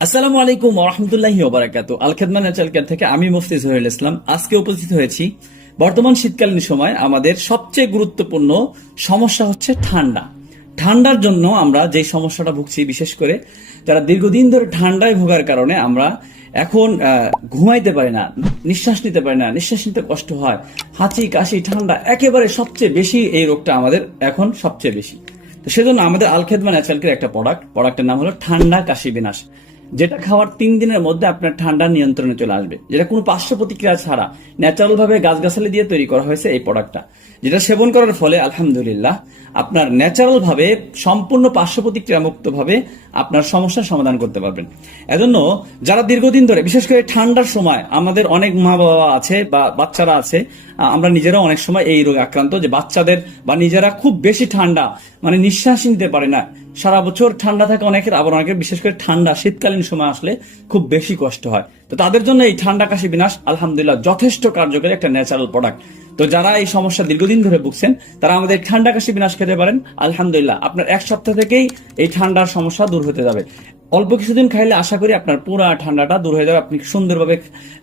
আসসালামু আলাইকুম ওয়া রাহমাতুল্লাহি ওয়া বারাকাতুহু। আল খেদমা ন্যাচারাল কেয়ার থেকে আমি মুফতি জহিরুল ইসলাম আজকে উপস্থিত হয়েছি। বর্তমান শীতকালীন সময় আমাদের সবচেয়ে গুরুত্বপূর্ণ সমস্যা হচ্ছে ঠান্ডা। ঠান্ডার জন্য আমরা যে সমস্যাটা ভুগছি, বিশেষ করে যারা দীর্ঘদিন ধরে ঠান্ডায় ভোগার কারণে আমরা এখন ঘুমাইতে পারি না, নিঃশ্বাস নিতে পারি না, নিঃশ্বাস নিতে কষ্ট হয়, হাঁচি কাশি ঠান্ডা একেবারে সবচেয়ে বেশি এই রোগটা আমাদের এখন সবচেয়ে বেশি। তো সেজন্য আমাদের আল খেদমা ন্যাচারাল কেয়ার একটা প্রোডাক্টের নাম হলো ঠান্ডা কাশি বিনাশ, যেটা খাওয়ার 3 দিনের মধ্যে আপনার ঠান্ডা নিয়ন্ত্রণে চলে আসবে। যেটা কোনো পার্শ্ব প্রতিক্রিয়া ছাড়া ন্যাচারাল ভাবে গাছগাছালি দিয়ে তৈরি করা হয়েছে এই প্রোডাক্টটা, যেটা সেবন করার ফলে আলহামদুলিল্লাহ আপনার ন্যাচারাল ভাবে সম্পূর্ণ পার্শ্ব প্রতিক্রিয়া মুক্ত ভাবে আপনার সমস্যার সমাধান করতে পারবেন। এজন্য যারা দীর্ঘদিন ধরে, বিশেষ করে ঠান্ডার সময় আমাদের অনেক মা বাবা আছে বা বাচ্চারা আছে, আমরা নিজেরাও অনেক সময় এই রোগে আক্রান্ত, যে বাচ্চাদের বা নিজেরা খুব বেশি ঠান্ডা মানে নিঃশ্বাস নিতে পারে না, সারা বছর ঠান্ডা থাকে অনেকের, আবার অনেকের বিশেষ করে ঠান্ডা শীতকালীন সময় আসলে খুব বেশি কষ্ট হয়। তো তাদের জন্য এই ঠান্ডা কাশি বিনাশ আলহামদুলিল্লাহ যথেষ্ট কার্যকরী একটা ন্যাচারাল প্রোডাক্ট। তো যারা এই সমস্যা দীর্ঘদিন ধরে ভুগছেন তারা আমাদের ঠান্ডা কাশি বিনাশ খেতে পারেন। আলহামদুলিল্লাহ আপনার 1 সপ্তাহ থেকেই এই ঠান্ডার সমস্যা দূর হতে যাবে। অল্প কিছুদিন খাইলে আশা করি আপনার পুরা ঠান্ডাটা দূর হয়ে যাবে, আপনি সুন্দরভাবে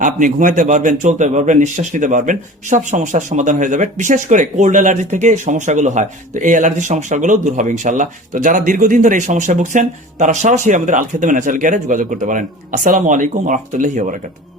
আপনি ঘুমাইতে পারবেন, চলতে পারবেন, নিঃশ্বাস নিতে পারবেন, সব সমস্যার সমাধান হয়ে যাবে। বিশেষ করে কোল্ড অ্যালার্জি থেকে এই সমস্যাগুলো হয়, তো এই অ্যালার্জির সমস্যাগুলো দূর হবে ইনশাল্লাহ। তো যারা দীর্ঘদিন ধরে এই সমস্যা ভুগছেন তারা সরাসরি আমাদের আল খেদমা ন্যাচারাল কেয়ারে যোগাযোগ করতে পারেন। আসসালামু আলাইকুম ওয়া রাহমাতুল্লাহি ওয়া বারাকাতুহু।